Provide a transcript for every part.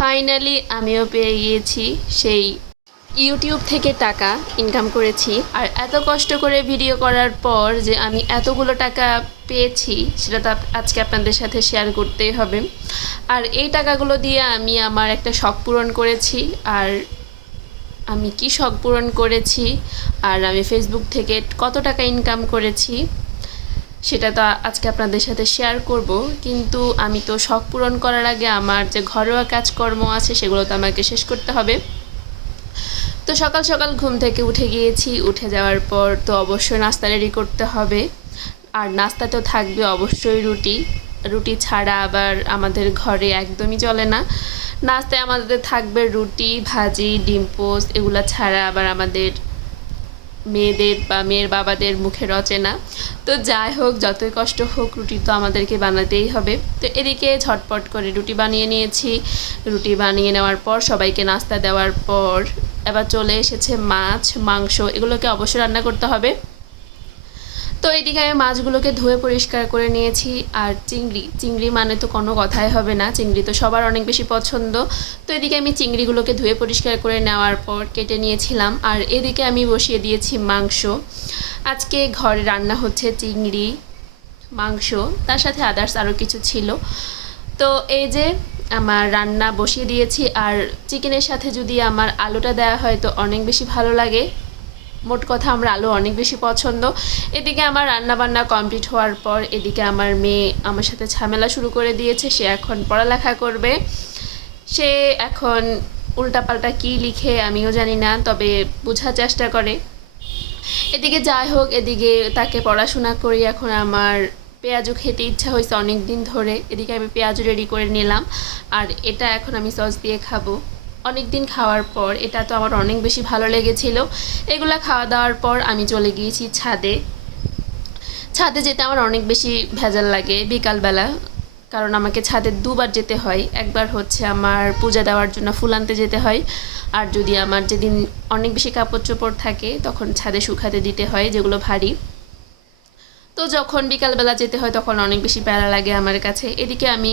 Finally আমিও পেয়ে গিয়েছি সেই ইউটিউব থেকে টাকা ইনকাম করেছি। আর এত কষ্ট করে ভিডিও করার পর যে আমি এতগুলো টাকা পেয়েছি, সেটা তো আজকে আপনাদের সাথে শেয়ার করতেই হবে। আর এই টাকাগুলো দিয়ে আমি আমার একটা শখ পূরণ করেছি। আর আমি কি শখ পূরণ করেছি? আর আমি ফেসবুক থেকে কত টাকা ইনকাম করেছি? সেটা তো আজকে আপনাদের সাথে শেয়ার করব, কিন্তু আমি তো শখ পূরণ করার আগে আমার যে ঘরোয়া কাজকর্ম আছে সেগুলো তো আমাকে শেষ করতে হবে। তো সকাল সকাল ঘুম থেকে উঠে গিয়েছি, উঠে যাওয়ার পর তো অবশ্যই নাস্তা রেডি করতে হবে। আর নাস্তা তো থাকবে অবশ্যই রুটি রুটি ছাড়া আবার আমাদের ঘরে একদমই চলে না। নাস্তায় আমাদের থাকবে রুটি, ভাজি, ডিম পোস্ট এগুলো ছাড়া আবার আমাদের মেয়েদের বা মেয়ের বাবাদের মুখে রচে না। তো যাই হোক, যতই কষ্ট হোক, রুটি তো আমাদেরকে বানাতেই হবে। তো এদিকে ঝটপট করে রুটি বানিয়ে নিয়েছি। রুটি বানিয়ে নেওয়ার পর, সবাইকে নাস্তা দেওয়ার পর এবার চলে এসেছে মাছ, মাংস, এগুলোকে অবশ্যই রান্না করতে হবে। তো এইদিকে আমি মাছগুলোকে ধুয়ে পরিষ্কার করে নিয়েছি আর চিংড়ি। চিংড়ি মানে তো কোনো কথাই হবে না। চিংড়ি তো সবার অনেক বেশি পছন্দ। তো এদিকে আমি চিংড়িগুলোকে ধুয়ে পরিষ্কার করে নেওয়ার পর কেটে নিয়েছিলাম। আর এদিকে আমি বসিয়ে দিয়েছি মাংস। আজকে ঘরে রান্না হচ্ছে চিংড়ি, মাংস, তার সাথে আদার্স আরও কিছু ছিল। তো এই যে আমার রান্না বসিয়ে দিয়েছি। আর চিকেনের সাথে যদি আমার আলুটা দেওয়া হয় তো অনেক বেশি ভালো লাগে। মোট কথা আমার আলু অনেক বেশি পছন্দ। এদিকে আমার রান্না বান্না কমপ্লিট হওয়ার পর এদিকে আমার মেয়ে আমার সাথে ঝামেলা শুরু করে দিয়েছে, সে এখন পড়ালেখা করবে। সে এখন উল্টাপাল্টা কী লিখে আমিও জানি না, তবে বোঝার চেষ্টা করে। এদিকে যাই হোক, এদিকে তাকে পড়াশোনা করি, এখন আমার পেঁয়াজু খেতে ইচ্ছা হয়েছে অনেক দিন ধরে। এদিকে আমি পেঁয়াজু রেডি করে নিলাম, আর এটা এখন আমি সস দিয়ে খাব। অনেক দিন খাওয়ার পর, এটা তো আমার অনেক বেশি ভালো লেগেছিল। এগুলা খাওয়া দাওয়ার পর আমি চলে গিয়েছি ছাদে। ছাদে যেতে আমার অনেক বেশি ভেজাল লাগে বিকালবেলা, কারণ আমাকে ছাদে দুবার যেতে হয়। একবার হচ্ছে আমার পূজা দেওয়ার জন্য ফুল আনতে যেতে হয়, আর যদি আমার যেদিন অনেক বেশি কাপড় চোপড় থাকে, তখন ছাদে শুকাতে দিতে হয়, যেগুলো ভারী। তো যখন বিকালবেলা যেতে হয়, তখন অনেক বেশি প্যারা লাগে আমার কাছে। এদিকে আমি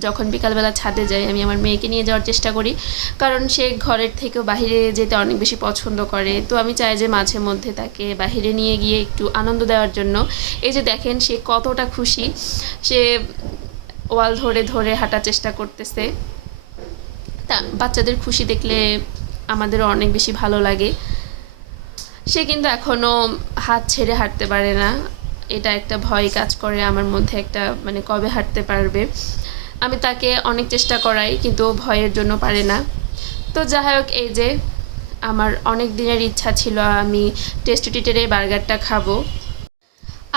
যখন বিকালবেলা ছাদে যাই, আমি আমার মেয়েকে নিয়ে যাওয়ার চেষ্টা করি। কারণ সে ঘরের থেকেও বাইরে যেতে অনেক বেশি পছন্দ করে। তো আমি চাই যে মাঝে মধ্যে তাকে বাইরে নিয়ে গিয়ে একটু আনন্দ দেওয়ার জন্য। এই যে দেখেন, সে কতটা খুশি। সে ওয়াল ধরে ধরে হাঁটার চেষ্টা করতেছে। তা বাচ্চাদের খুশি দেখলে আমাদেরও অনেক বেশি ভালো লাগে। সে কিন্তু এখনও হাত ছেড়ে হাঁটতে পারে না। এটা একটা ভয় কাজ করে আমার মধ্যে একটা মানে কবে হাঁটতে পারবে। আমি তাকে অনেক চেষ্টা করাই, কিন্তু ভয়ের জন্য পারে না। তো যাই হোক, এই যে আমার অনেক দিনের ইচ্ছা ছিল আমি টেস্ট টিটের এই বার্গারটা খাব।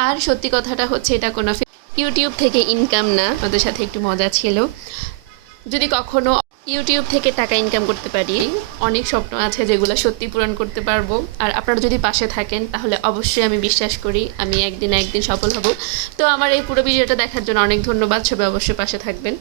আর সত্যি কথাটা হচ্ছে, এটা কোনো ইউটিউব থেকে ইনকাম না, ওদের সাথে একটু মজা ছিল। যদি কখনো ইউটিউব থেকে টাকা ইনকাম করতে পারি। অনেক স্বপ্ন আছে যেগুলো সত্যি পূরণ করতে পারব। আর আপনারা যদি পাশে থাকেন, তাহলে অবশ্যই আমি বিশ্বাস করি আমি একদিন একদিন সফল হব। তো আমার এই পুরো ভিডিওটা দেখার জন্য অনেক ধন্যবাদ। সবাই অবশ্যই পাশে থাকবেন।